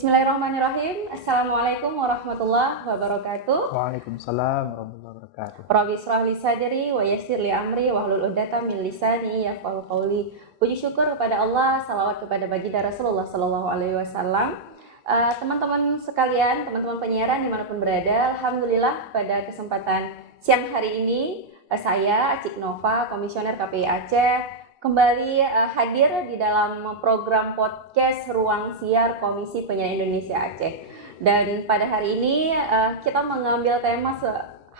Bismillahirrahmanirrahim. Assalamualaikum warahmatullahi wabarakatuh. Waalaikumsalam warahmatullahi wabarakatuh. Rabbi shrah li sadri wa yassir li amri wahlul 'uqdatam min lisani yafqahu qawli. Puji syukur kepada Allah, salawat kepada baginda Rasulullah sallallahu alaihi wasallam. Teman-teman sekalian, teman-teman penyiaran dimanapun berada, alhamdulillah pada kesempatan siang hari ini saya Acik Nova, Komisioner KPI Aceh, kembali hadir di dalam program podcast Ruang Siar Komisi Penyiaran Indonesia Aceh. Dan pada hari ini kita mengambil tema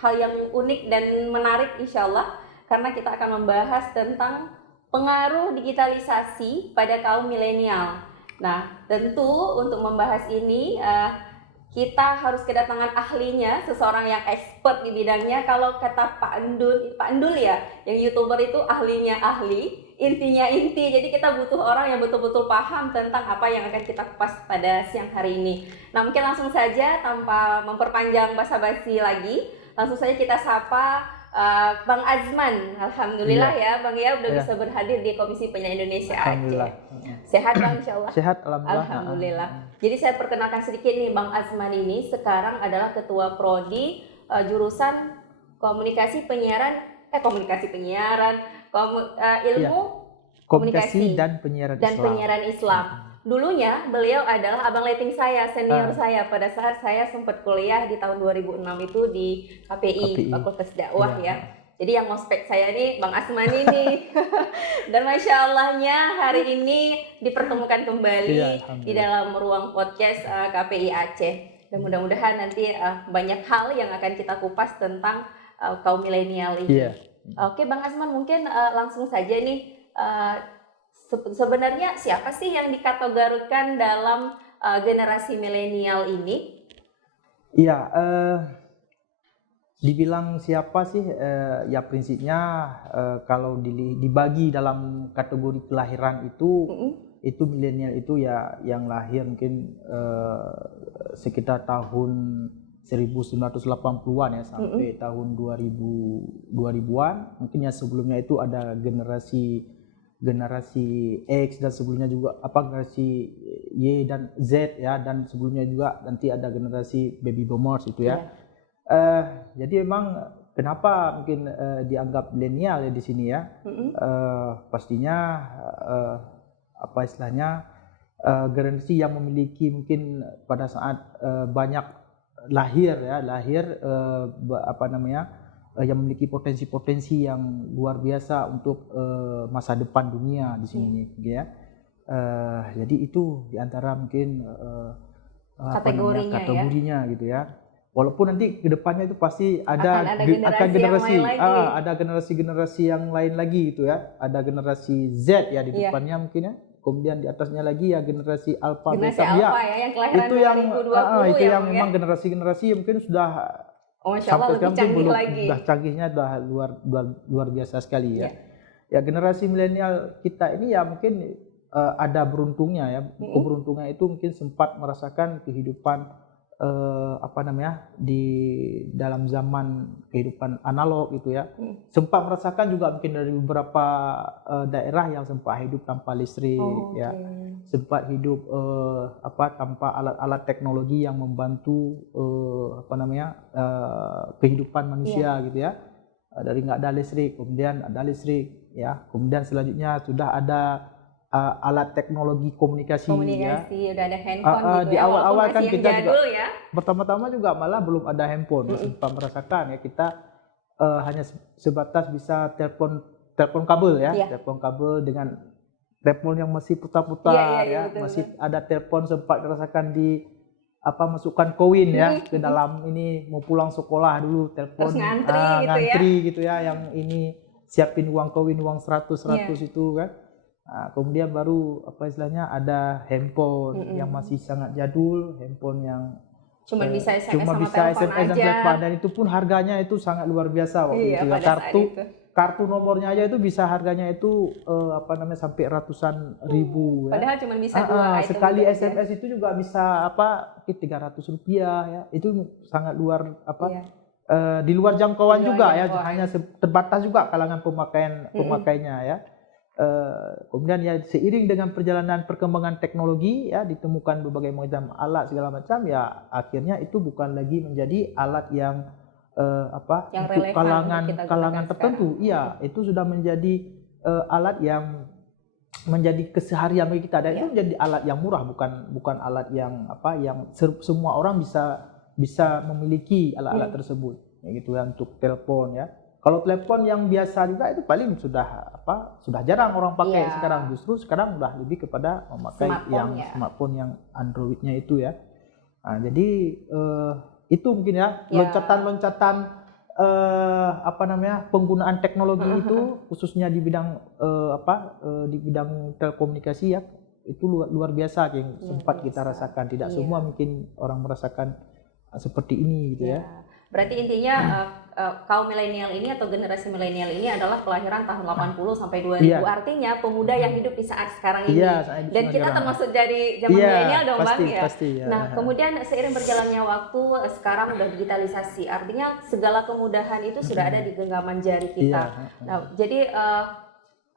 hal yang unik dan menarik insya Allah, karena kita akan membahas tentang pengaruh digitalisasi pada kaum milenial. Nah, tentu untuk membahas ini kita harus kedatangan ahlinya, seseorang yang expert di bidangnya. Kalau kata Pak Endul ya, yang YouTuber itu ahlinya ahli, intinya inti. Jadi kita butuh orang yang betul-betul paham tentang apa yang akan kita kupas pada siang hari ini. Nah, mungkin langsung saja tanpa memperpanjang basa-basi lagi, langsung saja kita sapa Bang Azman. Alhamdulillah ya Bang ya udah bisa berhadir di Komisi Penyiaran Indonesia Aceh. Sehat Bang insyaallah? Sehat alhamdulillah. Alhamdulillah. Jadi saya perkenalkan sedikit nih, Bang Azman ini sekarang adalah Ketua Prodi jurusan Komunikasi Penyiaran ilmu Komunikasi dan penyiaran Islam. Dulunya beliau adalah abang letting saya, senior saya pada saat saya sempat kuliah di tahun 2006 itu di KPI. Fakultas Dakwah ya. Jadi yang ngospek saya nih Bang Azman ini. Dan Masya Allahnya hari ini dipertemukan kembali di dalam ruang podcast KPI Aceh. Dan mudah-mudahan nanti banyak hal yang akan kita kupas tentang kaum milenial ini. Oke Bang Azman, mungkin langsung saja nih. Sebenarnya siapa sih yang dikategorikan dalam generasi milenial ini? Iya, dibilang siapa sih? Ya prinsipnya kalau dibagi dalam kategori kelahiran itu milenial itu ya yang lahir mungkin sekitar tahun 1980-an ya sampai tahun 2000-an. Mungkin ya sebelumnya itu ada generasi X dan sebelumnya juga generasi Y dan Z ya, dan sebelumnya juga nanti ada generasi baby boomers itu ya. Jadi memang kenapa mungkin dianggap milenial ya di sini ya? Pastinya generasi yang memiliki mungkin pada saat banyak lahir yang memiliki potensi-potensi yang luar biasa untuk masa depan dunia di sini, ya. Jadi itu diantara mungkin kategorinya gitu ya. Walaupun nanti kedepannya itu pasti ada generasi yang lain lagi gitu ya. Ada generasi Z ya di depannya mungkin ya. Kemudian di atasnya lagi ya generasi Alpha, Beta ya, yang kelahiran 2020 itu yang memang generasi-generasi yang mungkin sudah sampai sekarang belum lagi. Sudah canggihnya sudah luar biasa sekali ya. Ya generasi milenial kita ini ya mungkin ada beruntungnya ya. Keberuntungan itu mungkin sempat merasakan kehidupan di dalam zaman kehidupan analog gitu ya. Sempat merasakan juga mungkin dari beberapa daerah yang sempat hidup tanpa listrik ya. Sempat hidup tanpa alat-alat teknologi yang membantu kehidupan manusia gitu ya. Dari nggak ada listrik kemudian ada listrik ya. Kemudian selanjutnya sudah ada alat teknologi komunikasi ya. Udah ada handphone gitu di awal-awal kan kita juga ya. Pertama-tama juga malah belum ada handphone. Sempat merasakan ya kita hanya sebatas bisa telepon kabel ya. Telepon kabel dengan telepon yang masih putar-putar ya. Betul, masih ada telepon sempat merasakan masukkan koin ya ke dalam ini, mau pulang sekolah dulu telepon ngantri gitu ya, yang ini siapin uang koin, uang 100 itu kan. Nah, kemudian baru ada handphone yang masih sangat jadul, handphone yang cuma bisa SMS aja. Dan itu pun harganya itu sangat luar biasa waktu itu ya. Kartu nomornya aja itu bisa harganya itu sampai ratusan ribu ya. Padahal cuma bisa dua sekali SMS itu juga bisa Rp300 ya. Itu sangat luar di luar jangkauan juga ya, hanya terbatas juga kalangan pemakainya ya. Kemudian ya seiring dengan perjalanan perkembangan teknologi ya ditemukan berbagai macam alat segala macam ya akhirnya itu bukan lagi menjadi alat yang Yang untuk relevan kalangan untuk kita kalangan gunakan tertentu. sekarang. Iya, itu sudah menjadi alat yang menjadi keseharian bagi kita dan itu menjadi alat yang murah bukan alat yang yang semua orang bisa memiliki alat-alat tersebut. Ya gitu ya untuk telepon ya. Kalau telepon yang biasa juga itu paling sudah jarang orang pakai sekarang. Justru sekarang udah lebih kepada memakai smartphone yang Androidnya itu ya. Nah, jadi itu mungkin ya loncatan-loncatan penggunaan teknologi itu khususnya di bidang di bidang telekomunikasi ya itu luar biasa yang sempat kita rasakan. Tidak semua mungkin orang merasakan seperti ini gitu ya. Berarti intinya kaum milenial ini atau generasi milenial ini adalah kelahiran tahun 80 sampai 2000. Artinya pemuda yang hidup di saat sekarang ini. Dan kita termasuk dari zaman milenial dong Bang ya. Pasti, ya. Nah, kemudian seiring berjalannya waktu sekarang udah digitalisasi. Artinya segala kemudahan itu sudah ada di genggaman jari kita. Nah, jadi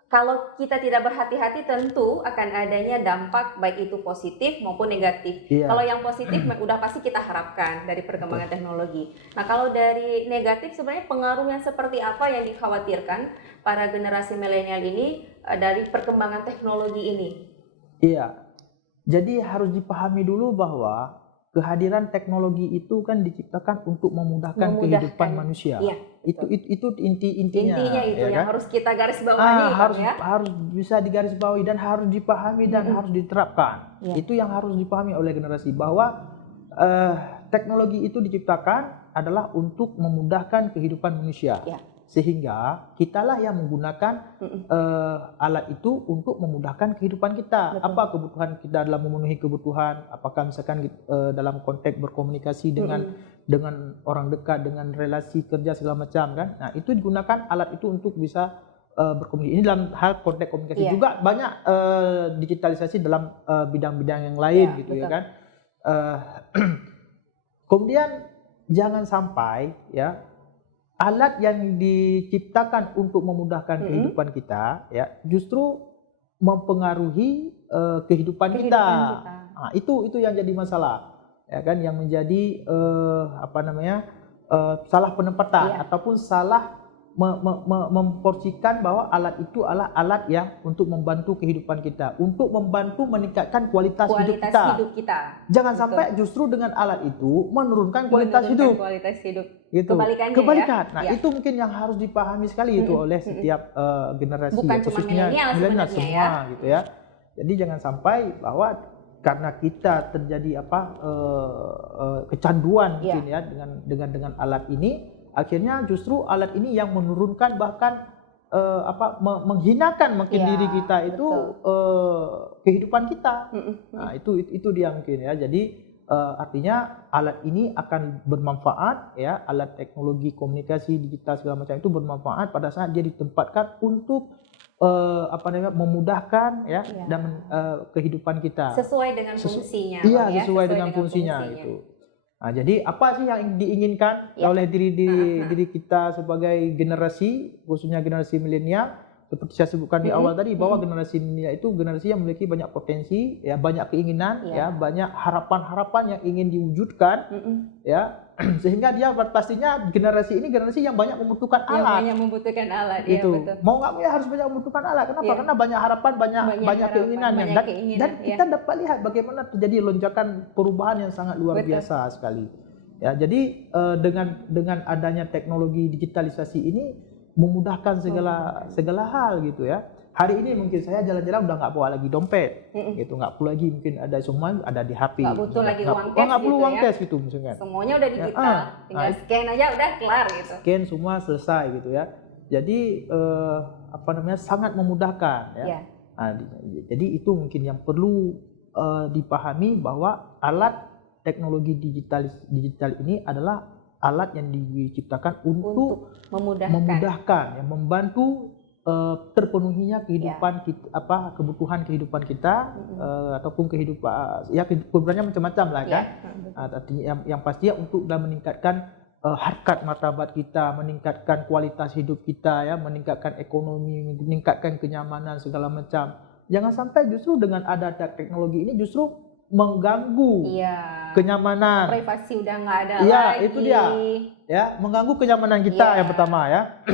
kalau kita tidak berhati-hati tentu akan adanya dampak baik itu positif maupun negatif. Kalau yang positif udah pasti kita harapkan dari perkembangan teknologi. Nah kalau dari negatif sebenarnya pengaruh yang seperti apa yang dikhawatirkan para generasi milenial ini dari perkembangan teknologi ini? Iya, jadi harus dipahami dulu bahwa kehadiran teknologi itu kan diciptakan untuk memudahkan kehidupan manusia. Itu intinya itu yang harus kita garis bawahi harus bisa digarisbawahi dan harus dipahami dan harus diterapkan. Itu yang harus dipahami oleh generasi bahwa teknologi itu diciptakan adalah untuk memudahkan kehidupan manusia. Sehingga kitalah yang menggunakan alat itu untuk memudahkan kehidupan kita. Apa kebutuhan kita dalam memenuhi kebutuhan? Apakah misalkan dalam konteks berkomunikasi dengan orang dekat, dengan relasi kerja segala macam kan? Nah itu digunakan alat itu untuk bisa berkomunikasi. Ini dalam hal konteks komunikasi juga banyak digitalisasi dalam bidang-bidang yang lain gitu ya kan. Kemudian jangan sampai ya alat yang diciptakan untuk memudahkan kehidupan kita ya justru mempengaruhi kehidupan kita. Nah, itu yang jadi masalah ya kan yang menjadi salah penempatan ataupun salah memporsikan bahwa alat itu adalah alat yang untuk membantu kehidupan kita, untuk membantu meningkatkan kualitas hidup kita. Jangan sampai justru dengan alat itu menurunkan kualitas hidup. Gitu. Kebalikan. Nah, itu mungkin yang harus dipahami sekali itu oleh setiap generasi, khususnya milenial semua gitu ya. Jadi jangan sampai bahwa karena kita terjadi kecanduan mungkin ya dengan alat ini, akhirnya justru alat ini yang menurunkan bahkan menghinakan mungkin diri kita itu kehidupan kita. Nah, itu dia mungkin ya. Jadi artinya alat ini akan bermanfaat ya, alat teknologi komunikasi digital segala macam itu bermanfaat pada saat dia ditempatkan untuk memudahkan ya dan kehidupan kita sesuai dengan fungsinya. Sesuai dengan fungsinya itu. Nah, jadi apa sih yang diinginkan oleh diri kita sebagai generasi, khususnya generasi milenial? Seperti saya sebutkan di awal tadi bahwa generasi milenial itu generasi yang memiliki banyak potensi, ya banyak keinginan, ya banyak harapan-harapan yang ingin diwujudkan, ya sehingga dia pastinya generasi ini generasi yang banyak membutuhkan alat. Banyak membutuhkan alat, itu. Mau nggak mau ya harus banyak membutuhkan alat. Kenapa? Karena banyak harapan, banyak keinginan dan kita dapat lihat bagaimana terjadi lonjakan perubahan yang sangat luar biasa sekali. Ya, jadi dengan adanya teknologi digitalisasi ini memudahkan segala hal gitu ya. Hari ini mungkin saya jalan-jalan udah nggak bawa lagi dompet, gitu, nggak perlu lagi mungkin ada semua ada di HP. Nggak butuh lagi uang cash, nggak perlu uang cash gitu misalnya. Semuanya udah digital, tinggal scan aja udah kelar gitu. Scan semua selesai gitu ya. Jadi sangat memudahkan ya. Nah, jadi itu mungkin yang perlu dipahami bahwa alat teknologi digital ini adalah alat yang diciptakan untuk memudahkan, ya, membantu terpenuhinya kehidupan kita, kebutuhan kehidupan kita ataupun kehidupannya macam-macam lah kan. Artinya yang pasti untuk meningkatkan harkat martabat kita, meningkatkan kualitas hidup kita, ya, meningkatkan ekonomi, meningkatkan kenyamanan segala macam. Jangan sampai justru dengan ada teknologi ini justru mengganggu kenyamanan. Privasi udah nggak ada Iya, lagi. itu dia. Ya, mengganggu kenyamanan kita yang pertama, ya.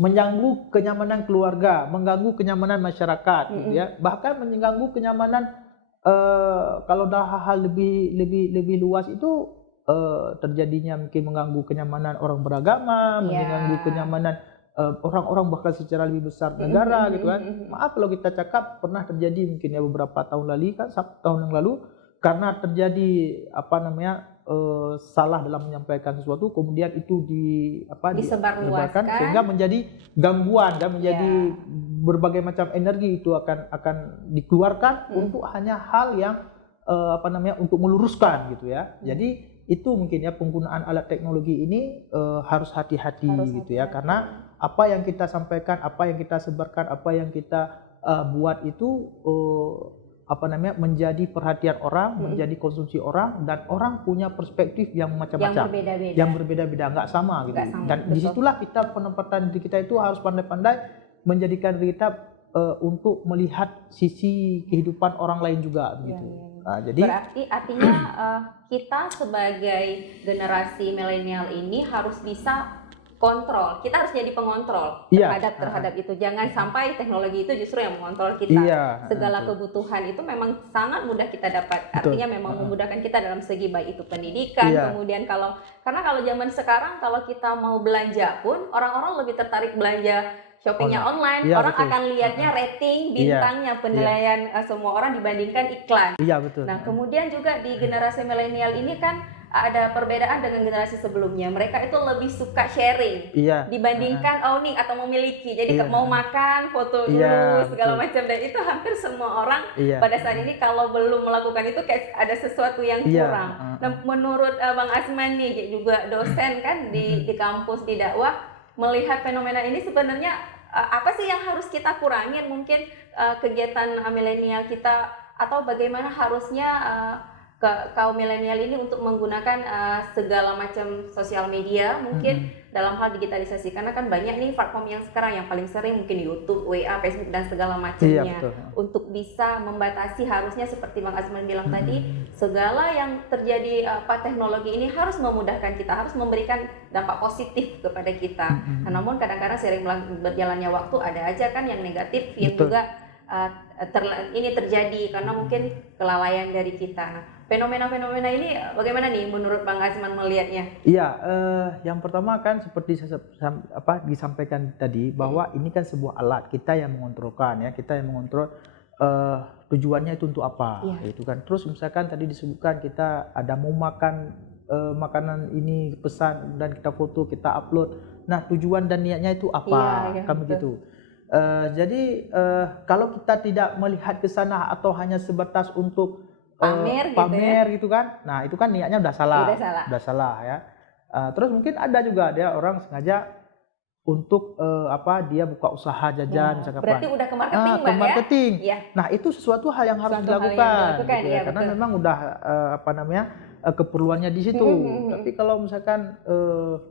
Mengganggu kenyamanan keluarga, mengganggu kenyamanan masyarakat, gitu ya. Bahkan mengganggu kenyamanan kalau dah hal-hal lebih luas itu terjadinya mungkin mengganggu kenyamanan orang beragama, mengganggu kenyamanan orang-orang bahkan secara lebih besar negara, gitu kan. Maaf kalau kita cakap pernah terjadi mungkin ya beberapa tahun lalu kan, 1 tahun yang lalu, karena terjadi salah dalam menyampaikan sesuatu, kemudian itu disebarluaskan sehingga menjadi gangguan dan menjadi berbagai macam energi itu akan dikeluarkan untuk hanya hal yang untuk meluruskan, gitu ya. Jadi itu mungkin ya penggunaan alat teknologi ini harus hati-hati gitu ya, karena apa yang kita sampaikan, apa yang kita sebarkan, apa yang kita buat itu menjadi perhatian orang, menjadi konsumsi orang, dan orang punya perspektif yang macam-macam, yang berbeda-beda, nggak sama gitu. Dan disitulah kita, penempatan diri kita itu harus pandai-pandai menjadikan diri kita untuk melihat sisi kehidupan orang lain juga gitu. Nah, jadi berarti artinya kita sebagai generasi milenial ini harus bisa kontrol. Kita harus jadi pengontrol terhadap itu. Jangan sampai teknologi itu justru yang mengontrol kita. Segala kebutuhan itu memang sangat mudah kita dapat. Artinya memang memudahkan kita dalam segi baik itu pendidikan. Kemudian karena kalau zaman sekarang kalau kita mau belanja pun orang-orang lebih tertarik belanja shoppingnya online. Orang akan lihatnya rating, bintangnya, penilaian semua orang dibandingkan iklan. Nah, kemudian juga di generasi milenial ini kan ada perbedaan dengan generasi sebelumnya. Mereka itu lebih suka sharing dibandingkan owning atau memiliki. Jadi mau makan, foto dulu segala macam, dan itu hampir semua orang pada saat ini kalau belum melakukan itu kayak ada sesuatu yang kurang. Nah, menurut Bang Azman nih juga dosen kan di kampus di dakwah, melihat fenomena ini sebenarnya apa sih yang harus kita kurangin mungkin kegiatan milenial kita, atau bagaimana harusnya kaum milenial ini untuk menggunakan segala macam sosial media mungkin dalam hal digitalisasi, karena kan banyak nih platform yang sekarang yang paling sering mungkin YouTube, WA, Facebook dan segala macamnya. Untuk bisa membatasi, harusnya seperti Bang Azman bilang tadi, segala yang terjadi teknologi ini harus memudahkan kita, harus memberikan dampak positif kepada kita. Namun kadang-kadang sering berjalannya waktu ada aja kan yang negatif yang juga ini terjadi karena mungkin kelalaian dari kita. Nah, fenomena-fenomena ini bagaimana nih menurut Bang Azman melihatnya? Iya, yang pertama kan seperti disampaikan tadi bahwa ini kan sebuah alat, kita yang mengontrolkan ya, kita yang mengontrol tujuannya itu untuk apa, itu kan. Terus misalkan tadi disebutkan kita ada mau makan makanan ini pesan dan kita foto, kita upload. Nah, tujuan dan niatnya itu apa? Kan begitu. Jadi kalau kita tidak melihat ke sana atau hanya sebatas untuk pamer gitu kan, nah itu kan niatnya udah salah ya. Terus mungkin ada juga dia orang sengaja untuk dia buka usaha jajan misalkan. Berarti udah ke marketing, Nah itu sesuatu hal yang harus dilakukan gitu ya, karena memang udah keperluannya di situ. Tapi kalau misalkan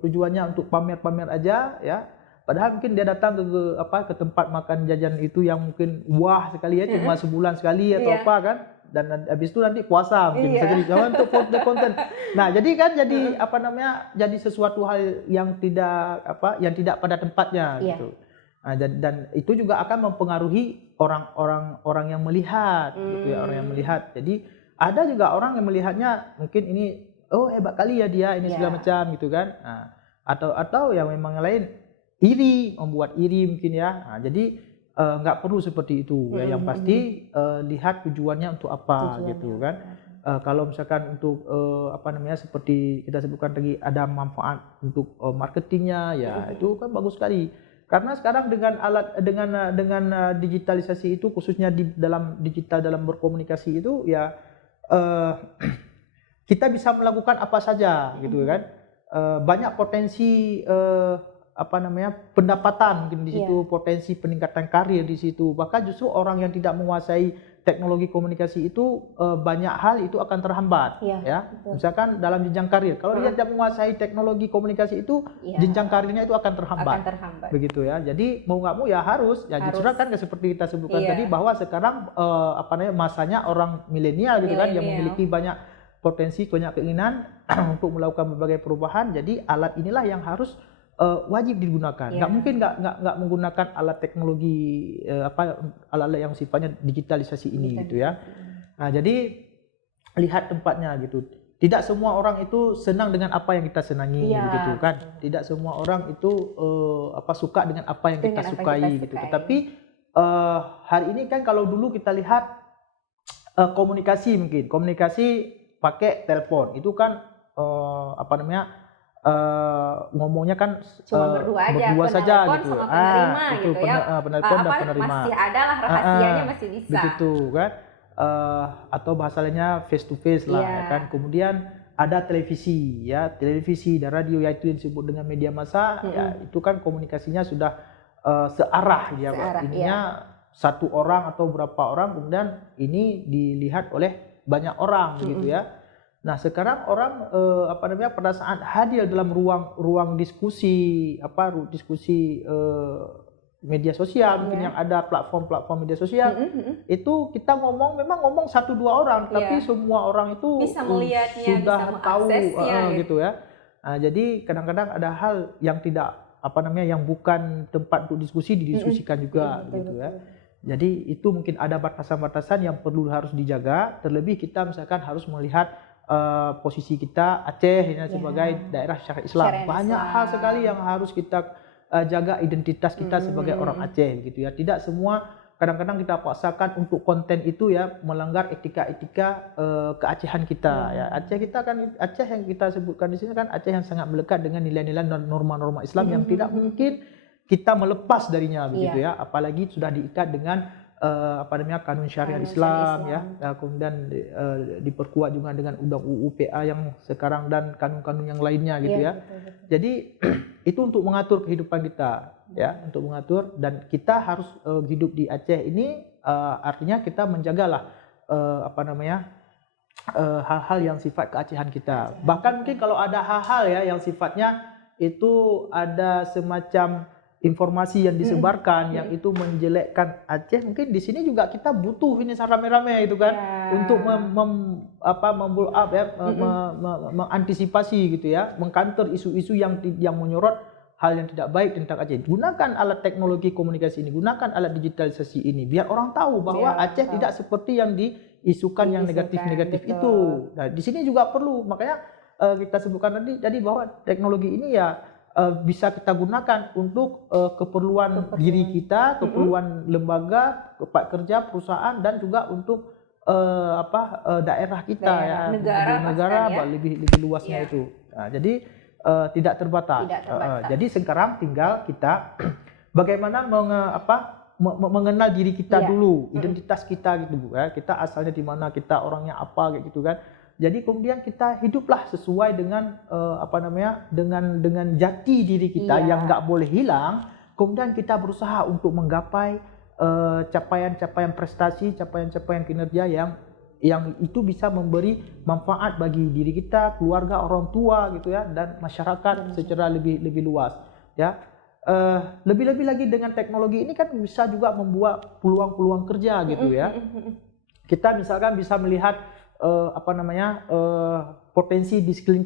tujuannya untuk pamer-pamer aja ya, padahal mungkin dia datang ke tempat makan jajan itu yang mungkin wah sekali ya, cuma sebulan sekali atau apa kan, dan habis itu nanti puasa mungkin bisa jadi untuk konten. Nah, jadi kan jadi sesuatu hal yang tidak pada tempatnya gitu. Nah, dan itu juga akan mempengaruhi orang yang melihat gitu ya, orang yang melihat. Jadi ada juga orang yang melihatnya mungkin ini hebat kali ya dia ini segala macam gitu kan. Nah, atau yang memang lain membuat iri mungkin ya. Nah, jadi nggak perlu seperti itu ya. Yang pasti lihat tujuannya untuk apa gitu kan. Kalau misalkan untuk seperti kita sebutkan tadi ada manfaat untuk marketingnya ya, itu kan bagus sekali. Karena sekarang dengan digitalisasi itu, khususnya di dalam digital dalam berkomunikasi itu ya, kita bisa melakukan apa saja gitu kan. Banyak potensi pendapatan mungkin di Iya. situ, potensi peningkatan karir di situ. Bahkan justru orang yang tidak menguasai teknologi komunikasi itu banyak hal itu akan terhambat, Iya, ya. betul. Misalkan dalam jenjang karir, kalau dia tidak menguasai teknologi komunikasi itu, Iya. jenjang karirnya itu akan terhambat. Akan terhambat. Begitu ya. Jadi mau nggak mau ya harus. Justru kan seperti kita sebutkan Iya. tadi bahwa sekarang masanya orang milenial gitu kan, yang memiliki banyak potensi, banyak keinginan untuk melakukan berbagai perubahan. Jadi alat inilah yang harus wajib digunakan. Nggak mungkin nggak menggunakan alat teknologi alat-alat yang sifatnya digitalisasi ini gitu ya. Nah, jadi lihat tempatnya gitu. Tidak semua orang itu senang dengan apa yang kita senangi gitu kan. Tidak semua orang itu suka dengan apa yang kita sukai gitu. Tetapi hari ini kan kalau dulu kita lihat komunikasi pakai telepon itu kan ngomongnya kan cuma berdua saja sama gitu. penerima itu gitu ya. penelpon dan penerima. Masih ada lah rahasianya, masih bisa. Begitu kan. Atau bahasa lainnya face to face lah ya kan. Kemudian ada televisi ya, televisi dan radio yaitu yang disebut dengan media massa ya, itu kan komunikasinya sudah searah ya. Ininya satu orang atau berapa orang, kemudian ini dilihat oleh banyak orang gitu ya. Nah, sekarang orang pada saat hadir dalam ruang diskusi media sosial, mungkin yang ada platform media sosial, itu kita memang ngomong 1-2 orang, tapi semua orang itu bisa melihatnya, sudah bisa tahu gitu ya. Nah, jadi kadang-kadang ada hal yang tidak yang bukan tempat untuk diskusi didiskusikan juga gitu ya. Jadi itu mungkin ada batasan-batasan yang harus dijaga. Terlebih kita misalkan harus melihat posisi kita Aceh ini sebagai daerah syariah Islam. Banyak hal sekali yang harus kita jaga identitas kita sebagai orang Aceh gitu ya. Tidak semua kadang-kadang kita paksakan untuk konten itu ya melanggar etika-etika keacehan kita ya. Aceh yang kita sebutkan di sini kan Aceh yang sangat melekat dengan nilai-nilai norma-norma Islam yang tidak mungkin kita melepas darinya begitu ya. Apalagi sudah diikat dengan kanun syariah Islam ya. Kemudian diperkuat juga dengan undang UU PA yang sekarang dan kanun-kanun yang lainnya gitu ya. Betul. Jadi itu untuk mengatur kehidupan kita ya, untuk mengatur, dan kita harus hidup di Aceh ini artinya kita menjagalah hal-hal yang sifat keacehan kita. Bahkan mungkin kalau ada hal-hal ya yang sifatnya itu ada semacam informasi yang disebarkan yang itu menjelekkan Aceh, mungkin di sini juga kita butuh ini rame-rame itu kan untuk memblow up ya, mengantisipasi gitu ya, mengcounter isu-isu yang menyorot hal yang tidak baik tentang Aceh. Gunakan alat teknologi komunikasi ini, gunakan alat digitalisasi ini biar orang tahu bahwa Aceh tidak seperti yang diisukan yang negatif-negatif itu. Nah, di sini juga perlu, makanya kita sebutkan tadi bahwa teknologi ini ya bisa kita gunakan untuk keperluan diri kita, keperluan lembaga, tempat kerja, perusahaan, dan juga untuk daerah kita negara lebih luasnya itu. Nah, jadi tidak terbatas. Jadi sekarang tinggal kita bagaimana mengenal diri kita dulu, identitas kita gitu ya. Kita asalnya di mana, kita orangnya apa kayak gitu kan. Jadi kemudian kita hiduplah sesuai dengan dengan jati diri kita yang nggak boleh hilang. Kemudian kita berusaha untuk menggapai capaian-capaian prestasi, capaian-capaian kinerja yang itu bisa memberi manfaat bagi diri kita, keluarga, orang tua gitu ya, dan masyarakat secara lebih luas ya. Lebih-lebih lagi dengan teknologi ini kan bisa juga membuat peluang-peluang kerja gitu ya. Kita misalkan bisa melihat potensi di sekeliling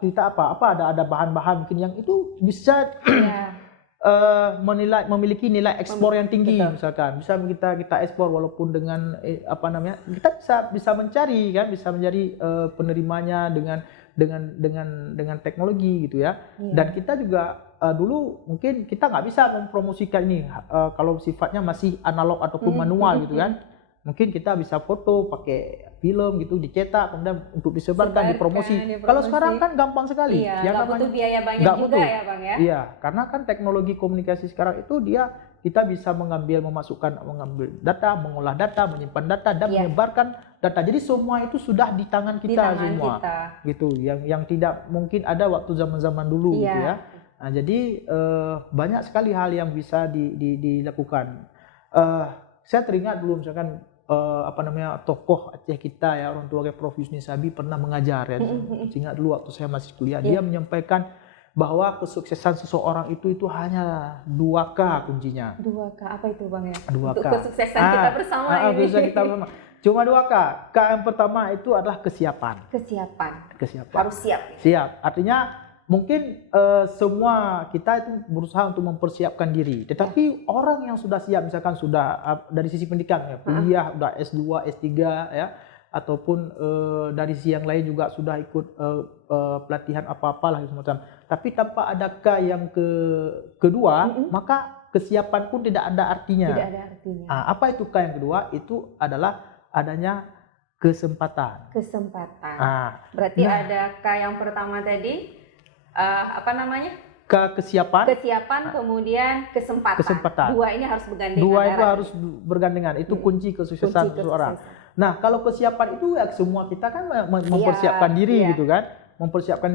kita ada bahan-bahan mungkin yang itu bisa memiliki nilai ekspor yang tinggi. Misalkan bisa kita ekspor walaupun dengan kita bisa mencari penerimanya dengan teknologi gitu ya. Dan kita juga dulu mungkin kita nggak bisa mempromosikan ini kalau sifatnya masih analog ataupun manual gitu kan. Mungkin kita bisa foto pakai film gitu, dicetak, kemudian untuk disebarkan, dipromosi. Kalau sekarang kan gampang sekali. Nggak butuh biaya banyak juga ya Bang ya. Iya, karena kan teknologi komunikasi sekarang itu kita bisa mengambil data, mengolah data, menyimpan data, dan menyebarkan data. Jadi semua itu sudah di tangan kita semua. Gitu. Yang tidak mungkin ada waktu zaman-zaman dulu gitu ya. Nah, jadi banyak sekali hal yang bisa dilakukan. Saya teringat dulu misalkan tokoh Aceh kita ya, orang tua kayak Prof. Yusni Sabi pernah mengajar ya. Ingat dulu waktu saya masih kuliah, dia menyampaikan bahwa kesuksesan seseorang itu hanya 2K kuncinya. 2K apa itu Bang ya? 2K. Untuk kesuksesan kita bersama ini. Kesuksesan kita bersama. Cuma 2K. K yang pertama itu adalah kesiapan. Kesiapan. Harus siap. Siap. Artinya mungkin semua kita itu berusaha untuk mempersiapkan diri. Tetapi orang yang sudah siap, misalkan sudah dari sisi pendidikan ya, kuliah, udah S2, S3 ya, ataupun dari sisi yang lain juga sudah ikut pelatihan apa-apalah semacam. Tapi tanpa ada K yang kedua, maka kesiapan pun tidak ada artinya. Tidak ada artinya. Apa itu K yang kedua? Itu adalah adanya kesempatan. Berarti ada K yang pertama tadi. Kesiapan, kemudian kesempatan. Dua ini harus bergandengan. Dua itu harus bergandengan. Itu kunci kesuksesan seseorang. Nah, kalau kesiapan itu ya semua kita kan mempersiapkan diri gitu kan. Mempersiapkan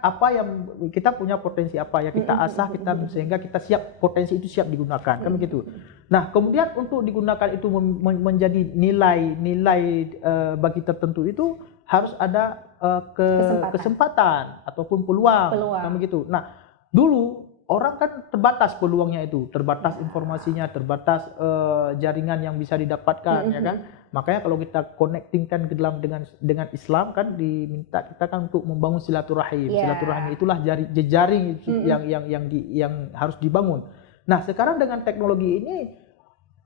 apa yang kita punya, potensi apa yang kita asah, sehingga kita siap, potensi itu siap digunakan, kan begitu. Nah, kemudian untuk digunakan itu menjadi nilai bagi tertentu itu harus ada kesempatan ataupun peluang. Kan begitu. Nah, dulu orang kan terbatas peluangnya itu, terbatas informasinya, terbatas jaringan yang bisa didapatkan, ya kan. Makanya kalau kita connectingkan ke dalam dengan Islam kan diminta kita kan untuk membangun silaturahim. Silaturahim itulah jejaring yang harus dibangun. Nah, sekarang dengan teknologi ini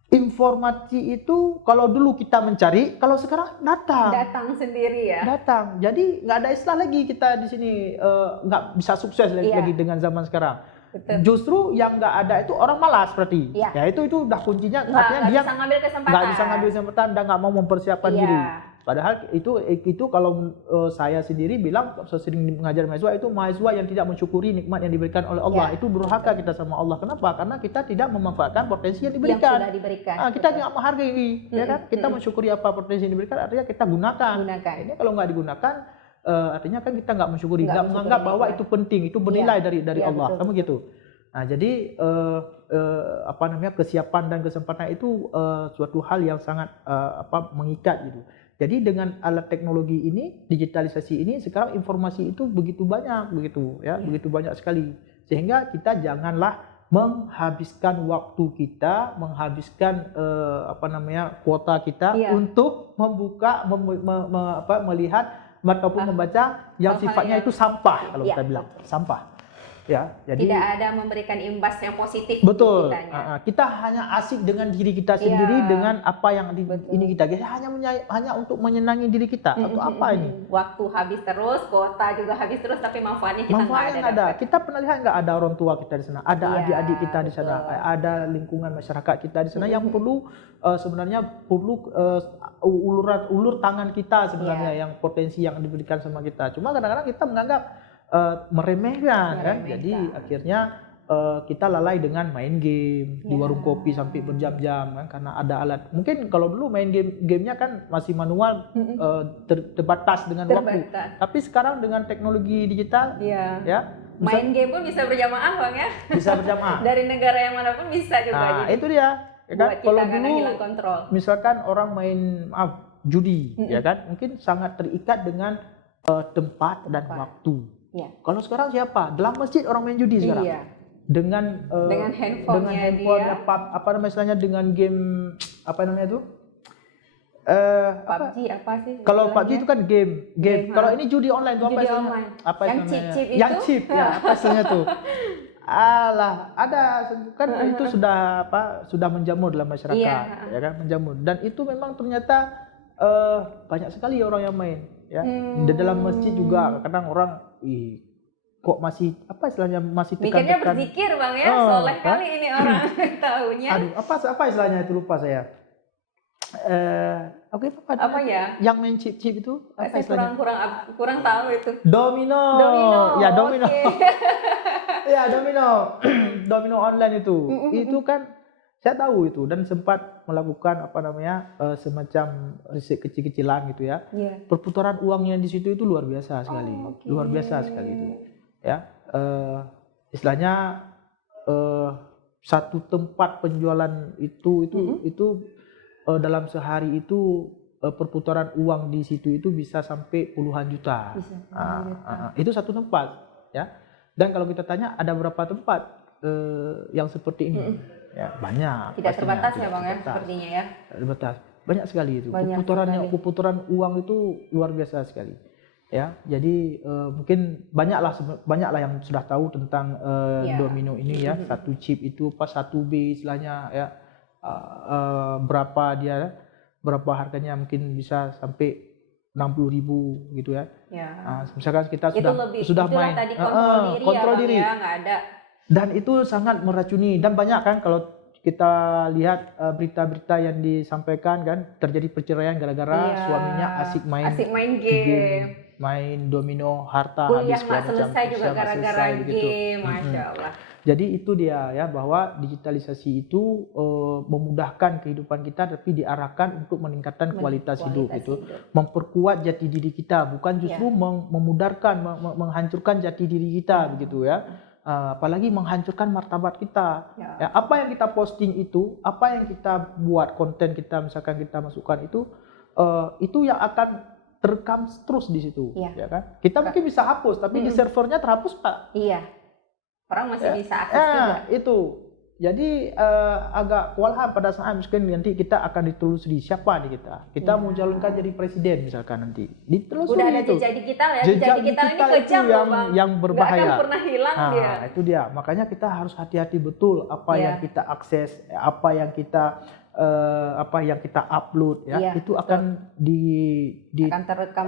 informasi itu kalau dulu kita mencari, kalau sekarang datang sendiri ya. Jadi nggak ada istilah lagi kita di sini nggak bisa sukses lagi dengan zaman sekarang. Betul. Justru yang nggak ada itu orang malas berarti. Ya itu udah kuncinya. Artinya dia nggak bisa ngambil kesempatan dan nggak mau mempersiapkan diri. Padahal itu kalau saya sendiri bilang, saya sering mengajar mahasiswa, itu mahasiswa yang tidak mensyukuri nikmat yang diberikan oleh Allah. Itu durhaka kita sama Allah. Kenapa? Karena kita tidak memanfaatkan potensi yang diberikan. Yang sudah diberikan. Kita tidak menghargai, ya kan? Kita mensyukuri apa potensi yang diberikan, artinya kita gunakan. Ini kalau nggak digunakan, artinya kan kita nggak mensyukuri, nggak menganggap bahwa itu penting, itu bernilai dari Allah, kamu gitu. Nah, jadi kesiapan dan kesempatan itu suatu hal yang sangat mengikat gitu. Jadi dengan alat teknologi ini, digitalisasi ini, sekarang informasi itu begitu banyak, begitu banyak sekali. Sehingga kita janganlah menghabiskan waktu kita, menghabiskan kuota kita untuk membuka, melihat ataupun membaca yang sifatnya itu sampah, kalau kita bilang sampah. Ya, jadi tidak ada memberikan imbas yang positif. Betul. Kita hanya asik dengan diri kita sendiri, dengan apa yang ini kita hanya untuk menyenangi diri kita atau apa ini? Waktu habis terus, kuota juga habis terus, tapi manfaatnya kita nggak ada. Kita pernah lihat nggak ada orang tua kita di sana, ada adik-adik kita di sana, ada lingkungan masyarakat kita di sana yang perlu sebenarnya ulur tangan kita sebenarnya, yang potensi yang diberikan sama kita. Cuma kadang-kadang kita menganggap meremehkan kan, jadi akhirnya kita lalai dengan main game di warung kopi sampai berjam-jam kan, karena ada alat. Mungkin kalau dulu main gamenya kan masih manual, terbatas dengan waktu. Tapi sekarang dengan teknologi digital, main game pun bisa berjamaah Bang ya. Bisa berjamaah. Dari negara yang manapun bisa juga. Nah, itu dia. Ya kan? Kalau dulu hilang kontrol. Misalkan orang main judi, ya kan, mungkin sangat terikat dengan tempat dan waktu. Kalau sekarang siapa? Dalam masjid orang main judi sekarang. Dengan handphone, dengan game itu? PUBG apa sih? Kalau PUBG itu kan game. Kalau ini judi online itu apa istilahnya? Yang chip itu? Yang chip ya, apa istilahnya tuh? Ada kan itu sudah menjamur dalam masyarakat, ya kan, menjamur. Dan itu memang ternyata banyak sekali orang yang main, ya. Di dalam masjid juga kadang orang kok masih masih tekan-tekan. Mikirnya berzikir Bang ya, soleh kali ini orang tahunya. Aduh, apa istilahnya itu, lupa saya. Apa ya? Yang main chip itu apa istilahnya? Kurang tahu itu. Domino. Ya, domino. Ya, domino online itu. Itu kan saya tahu itu, dan sempat melakukan semacam riset kecil-kecilan gitu ya. Perputaran uangnya di situ itu luar biasa sekali. Luar biasa sekali itu. Ya. istilahnya satu tempat penjualan itu dalam sehari itu perputaran uang di situ itu bisa sampai puluhan juta. Itu satu tempat, ya. Dan kalau kita tanya ada berapa tempat yang seperti ini, ya banyak. Tidak terbatas ya Bang ya, sepertinya ya. Terbatas, banyak sekali itu. Banyak perputaran uang itu luar biasa sekali. Ya, jadi mungkin banyaklah yang sudah tahu tentang domino ini ya. Satu chip itu pas 1B istilahnya ya, berapa harganya, mungkin bisa sampai 60.000 gitu ya. Misalkan kita sudah main tadi kontrol diri ya, nggak ada. Dan itu sangat meracuni, dan banyak kan kalau kita lihat berita-berita yang disampaikan kan, terjadi perceraian gara-gara suaminya asik main game, main domino, harta kuliah habis nggak selesai juga gara-gara game, Masya Allah. Jadi itu dia ya, bahwa digitalisasi itu memudahkan kehidupan kita, tapi diarahkan untuk meningkatkan kualitas hidup itu, memperkuat jati diri kita, bukan justru memudarkan, menghancurkan jati diri kita begitu ya. Apalagi menghancurkan martabat kita. Ya, apa yang kita posting itu, apa yang kita buat konten kita, misalkan kita masukkan itu yang akan terekam terus di situ, ya kan? Kita mungkin bisa hapus, tapi di servernya terhapus Pak. Iya. Orang masih bisa akses juga. Itu. Jadi agak kewalahan pada saat mungkin nanti kita akan ditelusuri siapa nih kita mau calonkan jadi presiden misalkan, nanti ditelusuri. Udah ada jejak digital ya, jejak digital ini kejam loh Bang. Yang berbahaya. Nggak akan pernah hilang dia. Itu dia. Makanya kita harus hati-hati betul apa yang kita akses, apa yang kita upload ya, itu akan akan terekam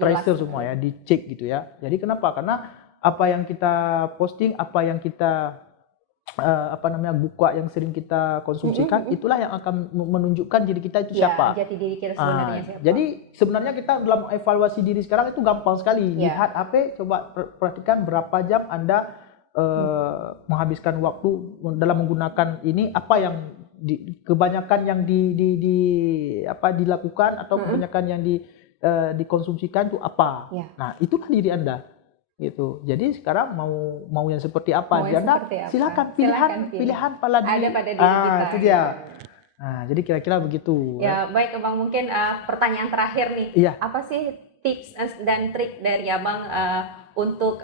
tracer semua ya, dicek gitu ya. Jadi kenapa? Karena apa yang kita posting, apa yang kita buka, yang sering kita konsumsikan, itulah yang akan menunjukkan diri kita itu siapa. Jati diri kita sebenarnya siapa. Jadi sebenarnya kita dalam evaluasi diri sekarang itu gampang sekali. Lihat HP, coba perhatikan berapa jam Anda menghabiskan waktu dalam menggunakan ini, apa yang kebanyakan yang dilakukan atau kebanyakan yang dikonsumsikan itu apa. Nah, itulah diri Anda. Gitu. Jadi sekarang mau yang seperti apa? Silakan pilihan pada diri. Ada pada diri kita. Itu dia. Nah, jadi kira-kira begitu. Ya, baik Abang, mungkin pertanyaan terakhir nih. Apa sih tips dan trik dari Abang untuk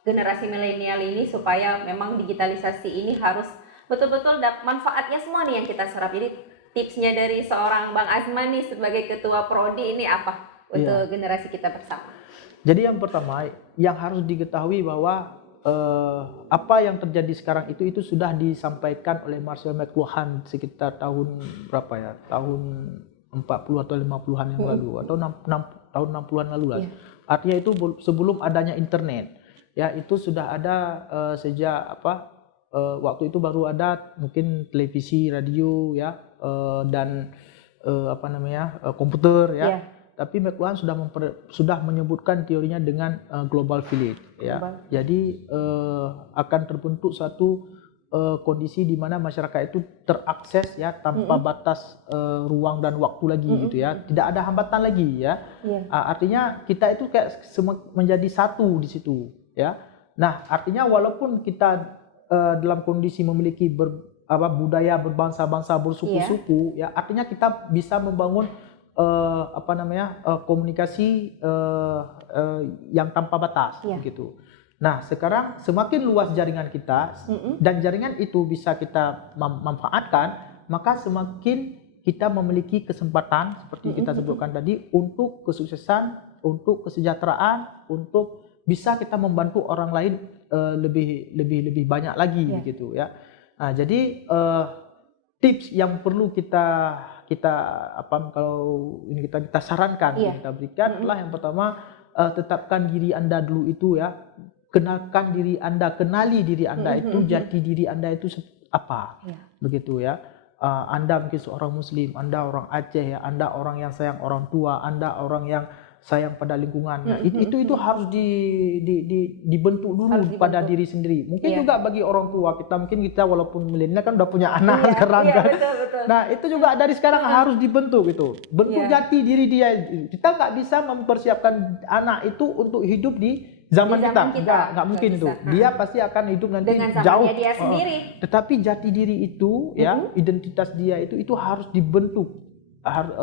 generasi milenial ini supaya memang digitalisasi ini harus betul-betul manfaatnya semua nih yang kita serap. Jadi tipsnya dari seorang Bang Azman nih sebagai ketua prodi ini apa untuk generasi kita bersama? Jadi yang pertama yang harus diketahui bahwa apa yang terjadi sekarang itu sudah disampaikan oleh Marshall McLuhan sekitar tahun berapa ya? Tahun 40 atau 50-an yang lalu atau tahun 60-an lalu lah. Artinya itu sebelum adanya internet. Ya, itu sudah ada sejak waktu itu baru ada mungkin televisi, radio ya, dan komputer ya. Tapi McLuhan sudah menyebutkan teorinya dengan global village ya. Jadi akan terbentuk satu kondisi di mana masyarakat itu terakses ya tanpa batas ruang dan waktu lagi gitu ya. Tidak ada hambatan lagi ya. Artinya kita itu kayak menjadi satu di situ ya. Nah, artinya walaupun kita dalam kondisi memiliki budaya berbangsa-bangsa, bersuku-suku ya, artinya kita bisa membangun komunikasi yang tanpa batas gitu. Nah, sekarang semakin luas jaringan kita dan jaringan itu bisa kita manfaatkan, maka semakin kita memiliki kesempatan seperti kita sebutkan tadi untuk kesuksesan, untuk kesejahteraan, untuk bisa kita membantu orang lain lebih banyak lagi gitu ya. Nah, jadi tips yang perlu kita sarankan, kita berikan adalah yang pertama, tetapkan diri Anda dulu itu ya, kenalkan diri Anda, kenali diri Anda itu, jati diri Anda itu apa, begitu ya. Anda mungkin seorang Muslim, Anda orang Aceh ya, Anda orang yang sayang orang tua, Anda orang yang sayang pada lingkungan. Nah, itu harus dibentuk dulu pada diri sendiri. Mungkin juga bagi orang tua kita, mungkin kita walaupun milenial kan udah punya anak sekarang kan. Betul. Nah, itu juga dari sekarang harus dibentuk gitu. Bentuk jati diri dia. Kita nggak bisa mempersiapkan anak itu untuk hidup di zaman Di kita, zaman kita, nggak nggak mungkin itu. bisa. Dia pasti akan hidup nanti Dengan zamannya jauh. dia sendiri. Tetapi jati diri itu, ya, identitas dia itu harus dibentuk.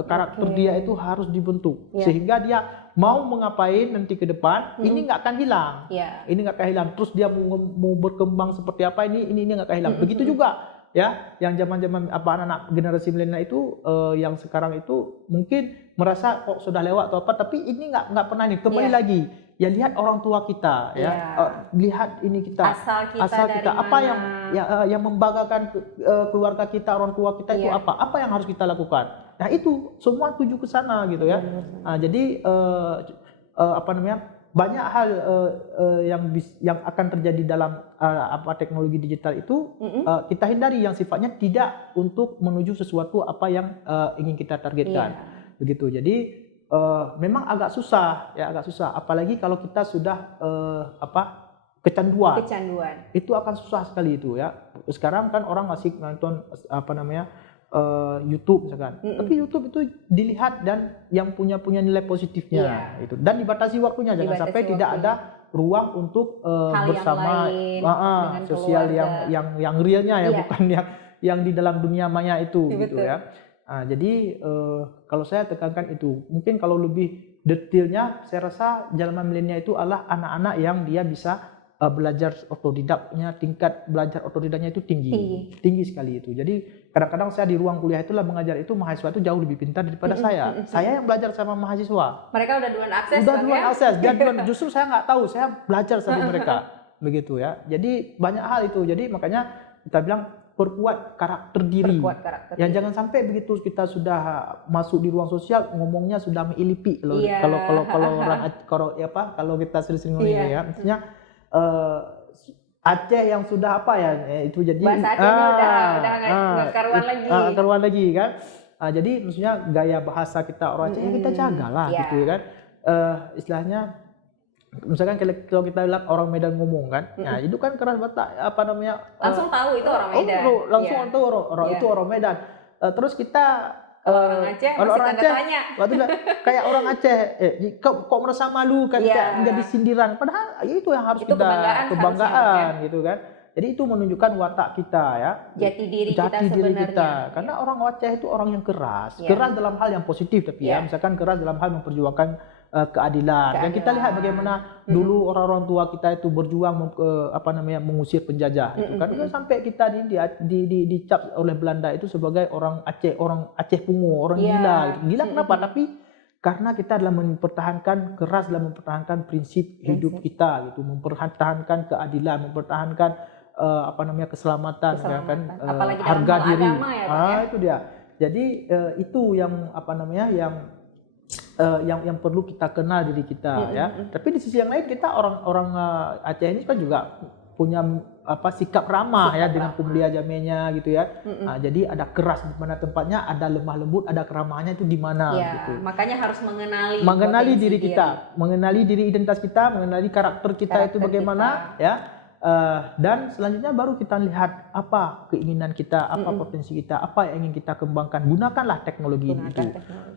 Karakter dia itu harus dibentuk, Ya. sehingga dia mau mengapain nanti ke depan, ini nggak akan hilang. Ya. Ini nggak akan hilang. Terus dia mau berkembang seperti apa, ini nggak akan hilang. Begitu juga, ya, yang zaman anak-anak generasi milenial itu, yang sekarang itu mungkin merasa kok sudah lewat atau apa, tapi ini nggak pernah ini. Kembali lagi, ya lihat orang tua kita, ya, lihat ini kita, Asal kita dari apa mana? yang membanggakan keluarga kita, orang tua kita itu apa yang harus kita lakukan. Nah itu semua tuju ke sana gitu ya. Nah, jadi banyak hal yang akan terjadi dalam teknologi digital itu, kita hindari yang sifatnya tidak untuk menuju sesuatu apa yang ingin kita targetkan. Begitu. Jadi memang agak susah, apalagi kalau kita sudah kecanduan. Itu akan susah sekali itu ya. Sekarang kan orang masih nonton YouTube misalkan, tapi YouTube itu dilihat dan yang punya nilai positifnya itu, dan dibatasi waktunya, jangan sampai tidak ada ruang untuk bersama sosial yang realnya ya, bukan yang di dalam dunia maya itu gitu ya. Nah, jadi kalau saya tekankan itu, mungkin kalau lebih detailnya saya rasa zaman milenial itu adalah anak-anak yang dia bisa belajar otodidaknya, tingkat belajar otodidaknya itu tinggi sekali itu. Jadi kadang-kadang saya di ruang kuliah itulah mengajar itu, mahasiswa itu jauh lebih pintar daripada saya. Saya yang belajar sama mahasiswa. Mereka udah duluan akses. Justru saya nggak tahu, saya belajar sama mereka, begitu ya. Jadi banyak hal itu. Jadi makanya kita bilang perkuat karakter diri. Yang jangan sampai begitu kita sudah masuk di ruang sosial ngomongnya sudah mengilipi. Kalau kita sering-sering ngomong ya, misalnya Aceh yang sudah itu jadi bahasa Acehnya udah nggak karuan lagi kan. Jadi maksudnya gaya bahasa kita orang Aceh kita jagalah gitu kan. Istilahnya misalkan kalau kita lihat orang Medan ngomong kan, nah itu kan keras banget, langsung tahu itu orang Medan. Langsung tahu orang itu orang Medan. Terus kita orang Aceh masih tanda tanya. Waktu kayak orang Aceh, kok merasa malu kan, menjadi sindiran. Padahal itu yang harus kita kebanggaan gitu kan. Jadi itu menunjukkan watak kita ya, jati diri kita. Karena orang Aceh itu orang yang keras dalam hal yang positif, tapi ya misalkan keras dalam hal memperjuangkan keadilan. Dan kita lihat bagaimana dulu orang-orang tua kita itu berjuang mengusir penjajah itu kan, sampai kita dicap oleh Belanda itu sebagai orang Aceh pungu, orang gila gitu. Gila kenapa? Tapi karena kita adalah keras dalam mempertahankan prinsip hidup kita gitu, mempertahankan keadilan, mempertahankan keselamatan. Kan, harga diri. Itu dia. Jadi itu yang yang perlu kita kenal diri kita ya. Tapi di sisi yang lain kita orang Aceh ini kan juga punya sikap ramah dengan pemulia jamenya gitu ya. Nah, jadi ada keras di mana tempatnya, ada lemah lembut, ada keramahannya itu di mana gitu. Makanya harus mengenali diri kita, mengenali diri identitas kita, mengenali karakter kita itu bagaimana ya. Dan selanjutnya baru kita lihat apa keinginan kita, apa potensi kita, apa yang ingin kita kembangkan. Gunakanlah teknologi itu.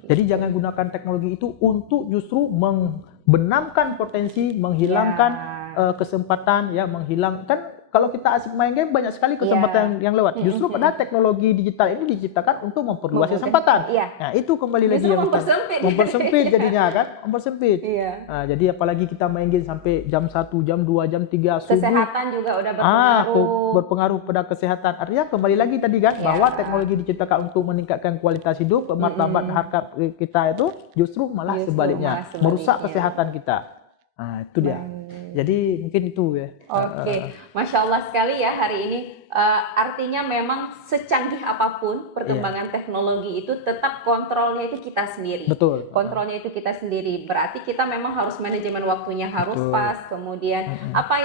Jadi jangan gunakan teknologi itu untuk justru membenamkan potensi, menghilangkan kesempatan, menghilangkan. Kalau kita asik main game, banyak sekali kesempatan yang lewat. Justru padahal teknologi digital ini diciptakan untuk memperluas kesempatan. Nah, itu kembali lagi yang mempersempit jadinya kan, mempersempit. Nah, jadi apalagi kita main game sampai jam 1, jam 2, jam 3 subuh. Kesehatan juga udah berpengaruh pada kesehatan. Artinya kembali lagi tadi kan, bahwa teknologi diciptakan untuk meningkatkan kualitas hidup, martabat harkat kita itu justru malah sebaliknya, merusak kesehatan kita. Nah, itu dia. Jadi mungkin itu ya. Oke. Masya Allah sekali ya hari ini. Artinya memang secanggih apapun perkembangan teknologi itu tetap kontrolnya itu kita sendiri. Betul. Kontrolnya itu kita sendiri. Berarti kita memang harus manajemen waktunya harus pas. Kemudian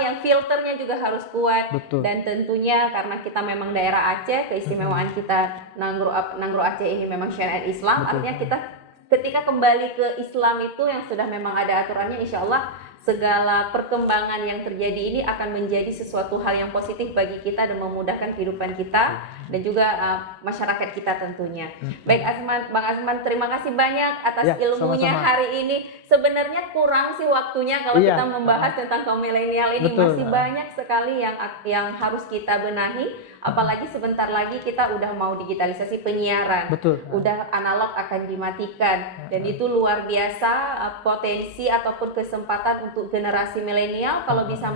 yang filternya juga harus kuat. Betul. Dan tentunya karena kita memang daerah Aceh, keistimewaan kita Nanggro Aceh ini memang syariat Islam. Betul. Artinya kita ketika kembali ke Islam itu yang sudah memang ada aturannya, insya Allah segala perkembangan yang terjadi ini akan menjadi sesuatu hal yang positif bagi kita dan memudahkan kehidupan kita. dan juga masyarakat kita tentunya. Baik Bang Azman, terima kasih banyak atas ilmunya sama-sama. hari ini. Sebenarnya kurang sih waktunya kalau kita membahas tentang kaum milenial ini. Betul. Masih banyak sekali yang harus kita benahi, apalagi sebentar lagi kita udah mau digitalisasi penyiaran. Betul. Udah analog akan dimatikan, dan itu luar biasa potensi ataupun kesempatan untuk generasi milenial. Kalau bisa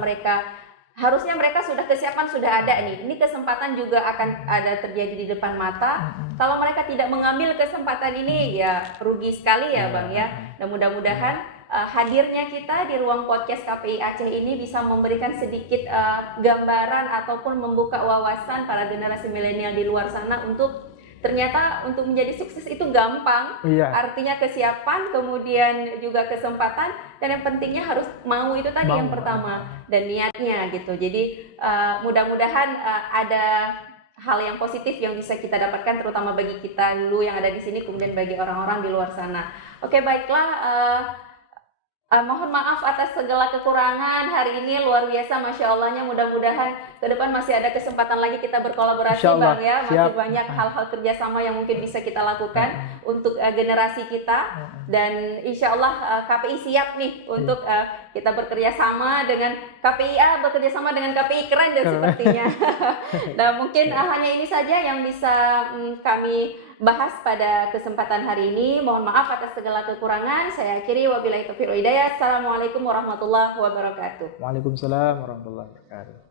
harusnya mereka sudah kesiapan sudah ada nih. Ini kesempatan juga akan ada terjadi di depan mata. Kalau mereka tidak mengambil kesempatan ini, ya rugi sekali ya Bang ya. Dan mudah-mudahan hadirnya kita di ruang podcast KPI Aceh ini bisa memberikan sedikit gambaran ataupun membuka wawasan para generasi milenial di luar sana untuk ternyata untuk menjadi sukses itu gampang. Artinya kesiapan, kemudian juga kesempatan, dan yang pentingnya harus mau, itu tadi yang pertama, dan niatnya gitu. Jadi mudah-mudahan ada hal yang positif yang bisa kita dapatkan, terutama bagi kita dulu yang ada di sini, kemudian bagi orang-orang di luar sana. Oke, baiklah. Mohon maaf atas segala kekurangan hari ini, luar biasa, Masya Allahnya. Mudah-mudahan ke depan masih ada kesempatan lagi kita berkolaborasi Bang ya. Masih banyak hal-hal kerjasama yang mungkin bisa kita lakukan untuk generasi kita. Dan insya Allah KPI siap nih untuk kita bekerjasama dengan KPI bekerjasama dengan KPI keren dan sepertinya. Nah mungkin hanya ini saja yang bisa kami bahas pada kesempatan hari ini. Mohon maaf atas segala kekurangan. Saya akhiri, wabillahi taufiq wal hidayah. Assalamualaikum warahmatullahi wabarakatuh. Waalaikumsalam warahmatullahi wabarakatuh.